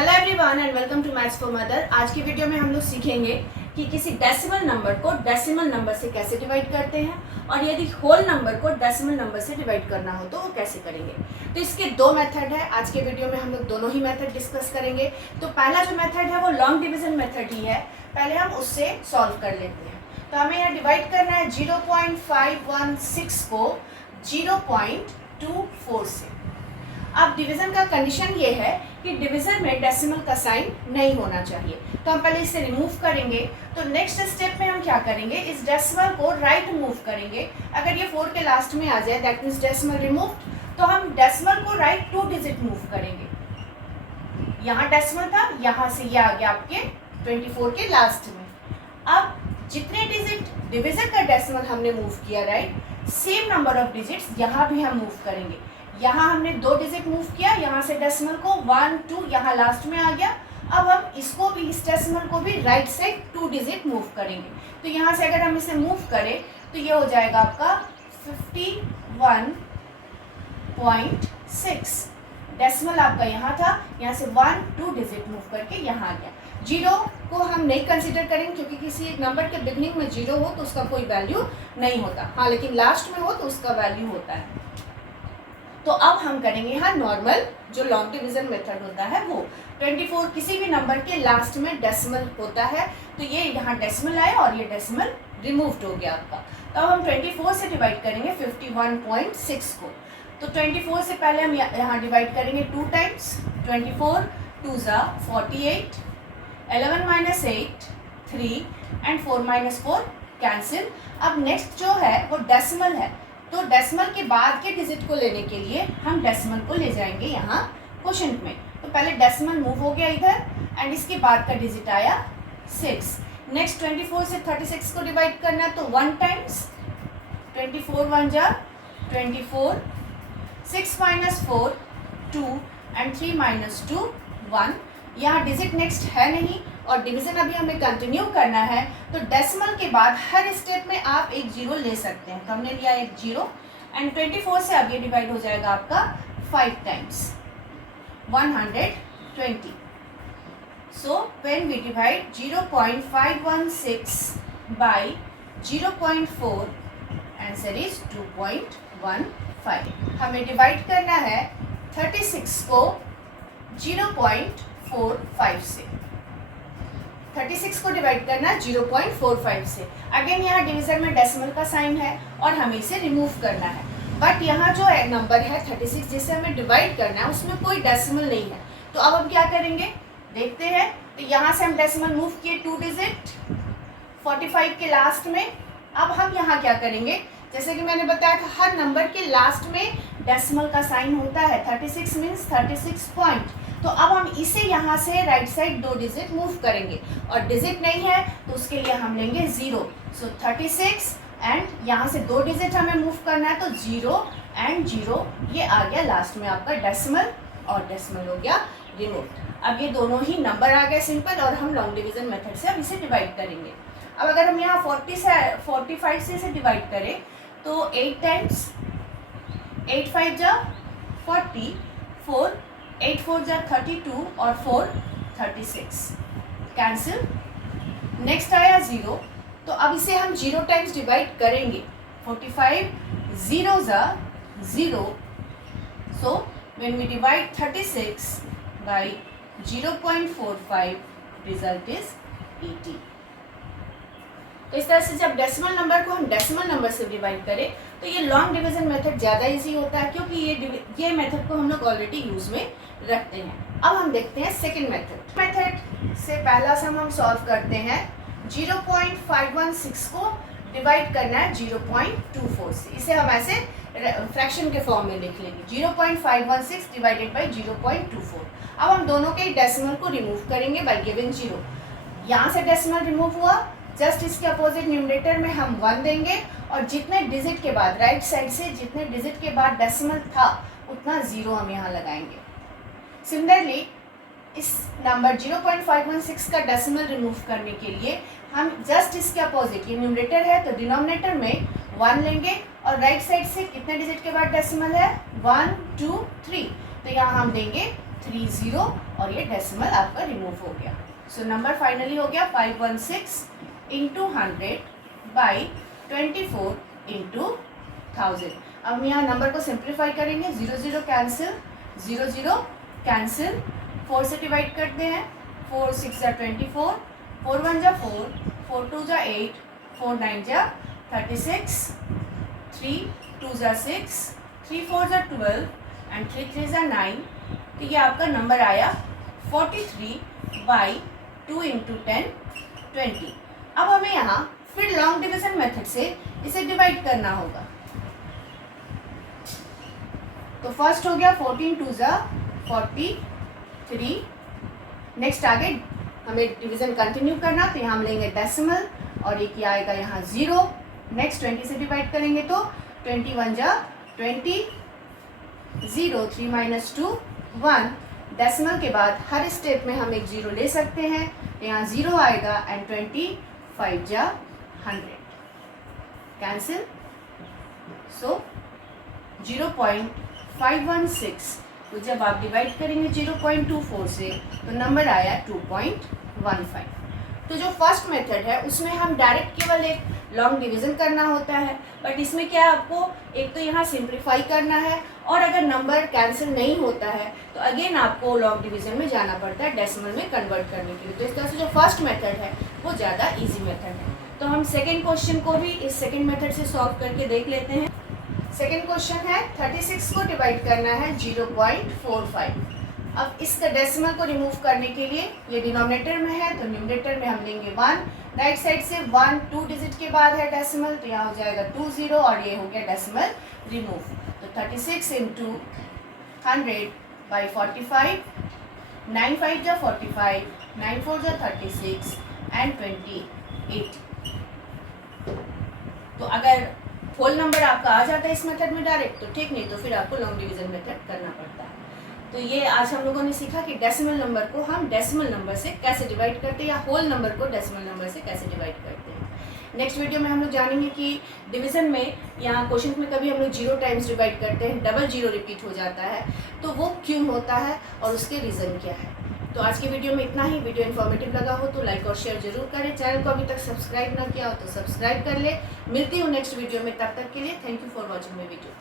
Hello everyone and welcome to maths for mother. आज की video में हम लोग सीखेंगे कि किसी डेसिमल नंबर को डेसिमल नंबर से कैसे डिवाइड करते हैं और यदि होल नंबर को डेसिमल नंबर से डिवाइड करना हो तो वो कैसे करेंगे। तो इसके दो मेथड है। आज के वीडियो में हम लोग दोनों ही मेथड डिस्कस करेंगे। तो पहला जो मेथड है वो लॉन्ग डिवीजन मेथड ही है। पहले हम उससे सॉल्व कर लेते हैं। तो हमें यहाँ डिवाइड करना है 0.516 को 0.24 से। अब डिवीजन का कंडीशन ये है कि डिवीजन में डेसिमल का साइन नहीं होना चाहिए, तो हम पहले इसे रिमूव करेंगे। तो नेक्स्ट स्टेप में हम क्या करेंगे, इस डेसिमल को राइट मूव करेंगे। अगर ये 4 के लास्ट में आ जाए दैट मीन्स डेसिमल रिमूव, तो हम डेसिमल को राइट 2 डिजिट मूव करेंगे। यहाँ डेसिमल था, यहाँ से ये आ गया आपके 24 के लास्ट में। अब जितने डिजिट डिवीजन का डेसिमल हमने मूव किया right, same number of digits यहाँ भी हम मूव करेंगे। यहाँ हमने 2 डिजिट मूव किया, यहाँ से डेसिमल को 1 2 यहाँ लास्ट में आ गया। अब हम इसको भी, इस डेसिमल को भी राइट साइड 2 डिजिट मूव करेंगे। तो यहाँ से अगर हम इसे मूव करें तो ये हो जाएगा आपका 51.6। डेसिमल आपका यहाँ था, यहाँ से 1 2 डिजिट मूव करके यहाँ आ गया। 0 को हम नहीं कंसिडर करेंगे क्योंकि किसी एक नंबर के बिगनिंग में 0 हो तो उसका कोई वैल्यू नहीं होता। हाँ, लेकिन लास्ट में हो तो उसका वैल्यू होता है। तो अब हम करेंगे यहाँ नॉर्मल जो लॉन्ग डिवीजन मेथड होता है वो 24 किसी भी नंबर के लास्ट में डेसिमल होता है। तो ये यहाँ डेसिमल आया और ये डेसिमल रिमूव्ड हो गया आपका। तो अब हम 24 से डिवाइड करेंगे 51.6 को। तो 24 से पहले हम यहाँ डिवाइड करेंगे 2 टाइम्स। 24 2 ज़ा 48, 11 - 8 3 एंड 4 - 4 कैंसिल। अब नेक्स्ट जो है वो डेसिमल है, तो डेसिमल के बाद के डिजिट को लेने के लिए हम डेसिमल को ले जाएंगे यहाँ क्वोशिएंट में। तो पहले डेसिमल मूव हो गया इधर एंड इसके बाद का डिजिट आया 6। नेक्स्ट 24 से 36 को डिवाइड करना है तो 1 टाइम्स। 24 1 जा 24, 6 - 4 2 एंड 3 - 2 1। यहाँ डिजिट नेक्स्ट है नहीं और डिवीजन अभी हमें कंटिन्यू करना है। तो डेसिमल के बाद हर स्टेप में आप एक 0 ले सकते हैं। तो हमने लिया एक 0 एंड 24 से अब ये डिवाइड हो जाएगा आपका 5 times 120। So when we divide 0.516 by 0.4 answer is 2.15। हमें डिवाइड करना है 36 को 0.45 से। 36 को डिवाइड करना 0.45 से। अगेन यहाँ डिवीजन में डेसिमल का साइन है और हमें इसे रिमूव करना है। बट यहाँ जो है नंबर है 36 जिसे हमें डिवाइड करना है उसमें कोई डेसिमल नहीं है। तो अब हम क्या करेंगे देखते हैं। तो यहाँ से हम डेसिमल मूव किए 2 डिजिट 45 के लास्ट में। अब हम यहाँ क्या करेंगे, जैसे कि मैंने बताया था हर नंबर के लास्ट में डेसिमल का साइन होता है। 36 मीन्स 36 पॉइंट। तो अब हम इसे यहाँ से राइट साइड 2 डिजिट मूव करेंगे और डिजिट नहीं है तो उसके लिए हम लेंगे 0। सो 36 एंड यहाँ से 2 डिजिट हमें मूव करना है तो 0 एंड 0 ये आ गया लास्ट में आपका डेसिमल और डेसिमल हो गया रिमूव। अब ये दोनों ही नंबर आ गए सिंपल और हम लॉन्ग डिवीजन मेथड से अब इसे डिवाइड करेंगे। अब अगर हम यहाँ 45 से इसे डिवाइड करें तो 8 टाइम्स 8 5 जा 40, 4 8 4 जा 32 और 4 36 कैंसिल। नेक्स्ट आया 0। तो अब इसे हम 0 टाइम्स डिवाइड करेंगे। 45 0 जा 0। So when we divide 36 by 0.45 result is 80। तो इस तरह से जब डेसिमल नंबर को हम डेसिमल नंबर से डिवाइड करें तो ये लॉन्ग डिवीजन मेथड ज़्यादा इजी होता है क्योंकि ये मेथड को हम लोग ऑलरेडी यूज़ में रखते हैं। अब हम देखते हैं सेकंड मेथड से पहला सम हम सॉल्व करते हैं। 0.516 को डिवाइड करना है 0.24 से। इसे हम ऐसे फ्रैक्शन के फॉर्म में लिख लेंगे 0.516 डिवाइडेड बाई 0.24। अब हम दोनों के डेसिमल को रिमूव करेंगे बाई गिविंग 0। यहाँ से डेसिमल रिमूव हुआ, जस्ट इसके अपोजिट न्यूमरेटर में हम 1 देंगे और जितने डिजिट के बाद राइट साइड से जितने डिजिट के बाद डेसिमल था उतना 0 हम यहाँ लगाएंगे। सिमिलरली इस नंबर 0.516 का डेसिमल रिमूव करने के लिए हम जस्ट इसके अपोजिट, ये न्यूमरेटर है तो डिनोमिनेटर में 1 लेंगे और राइट साइड से कितने डिजिट के बाद डेसिमल है 1 2 3, तो यहाँ हम देंगे 30 और ये डेसिमल आपका रिमूव हो गया। सो नंबर फाइनली हो गया 516 इंटू 100 बाई 24 इंटू 1000। अब हम यहाँ नंबर को सिंप्लीफाई करेंगे, 0 0 कैंसिल, 0 0 कैंसिल, 4 से डिवाइड करते हैं, 4 6 जा 24, 4 1 जा 4, 4 2 जा 8, 4 9 जा 36, 3 2 जा 6, 3 4 जा 12 एंड 3 3 जा 9। तो ये आपका नंबर आया 43 बाई 2 इंटू 10 20। अब हमें यहाँ फिर लॉन्ग डिवीजन मेथड से इसे डिवाइड करना होगा। तो फर्स्ट हो गया 14 2 जा 43। नेक्स्ट आगे हमें डिवीजन कंटिन्यू करना, तो यहाँ हम लेंगे डेसिमल और एक आएगा यहाँ 0। नेक्स्ट 20 से डिवाइड करेंगे तो 21 जा 20, 0 3 माइनस 2 1। डेसिमल के बाद हर स्टेप में हम एक 0 ले सकते हैं, तो यहाँ 0 आएगा एंड 25 जा 100 कैंसिल। सो 0.516 तो जब आप डिवाइड करेंगे 0.24 से तो नंबर आया 2.15। तो जो फर्स्ट मेथड है उसमें हम डायरेक्ट केवल एक लॉन्ग डिवीज़न करना होता है, बट इसमें क्या है आपको एक तो यहाँ सिंप्लीफाई करना है और अगर नंबर कैंसिल नहीं होता है तो अगेन आपको लॉन्ग डिवीज़न में जाना पड़ता है डेसिमल में कन्वर्ट करने के लिए। तो इस तरह से जो फर्स्ट मेथड है वो ज़्यादा ईजी मेथड है। तो हम सेकेंड क्वेश्चन को भी इस सेकेंड मेथड से सॉल्व करके देख लेते हैं। सेकेंड क्वेश्चन है 36 को डिवाइड करना है 0.45। अब इसका डेसिमल को रिमूव करने के लिए ये डिनोमिनेटर में है तो न्यूमरेटर में हम लेंगे 1, राइट साइड से 1 2 डिजिट के बाद है डेसिमल, तो यहाँ हो जाएगा 20 और ये हो गया डेसिमल रिमूव। तो 36 इंटू 100 बाई 45, 9 5 जा 45, 9 4 जा 36 एंड 28। तो अगर होल नंबर आपका आ जाता है इस मेथड में डायरेक्ट तो ठीक, नहीं तो फिर आपको लॉन्ग डिवीजन मेथड करना पड़ता है। तो ये आज हम लोगों ने सीखा कि डेसिमल नंबर को हम डेसिमल नंबर से कैसे डिवाइड करते हैं या होल नंबर को डेसिमल नंबर से कैसे डिवाइड करते हैं। नेक्स्ट वीडियो में हम लोग जानेंगे कि डिवीज़न में यहाँ क्वेश्चन में कभी हम लोग 0 टाइम्स डिवाइड करते हैं, डबल 0 रिपीट हो जाता है, तो वो क्यों होता है और उसके रीज़न क्या है। तो आज की वीडियो में इतना ही। वीडियो इन्फॉर्मेटिव लगा हो तो लाइक और शेयर जरूर करें। चैनल को अभी तक सब्सक्राइब ना किया हो तो सब्सक्राइब कर ले। मिलती हूँ नेक्स्ट वीडियो में, तब तक के लिए thank you for watching my video.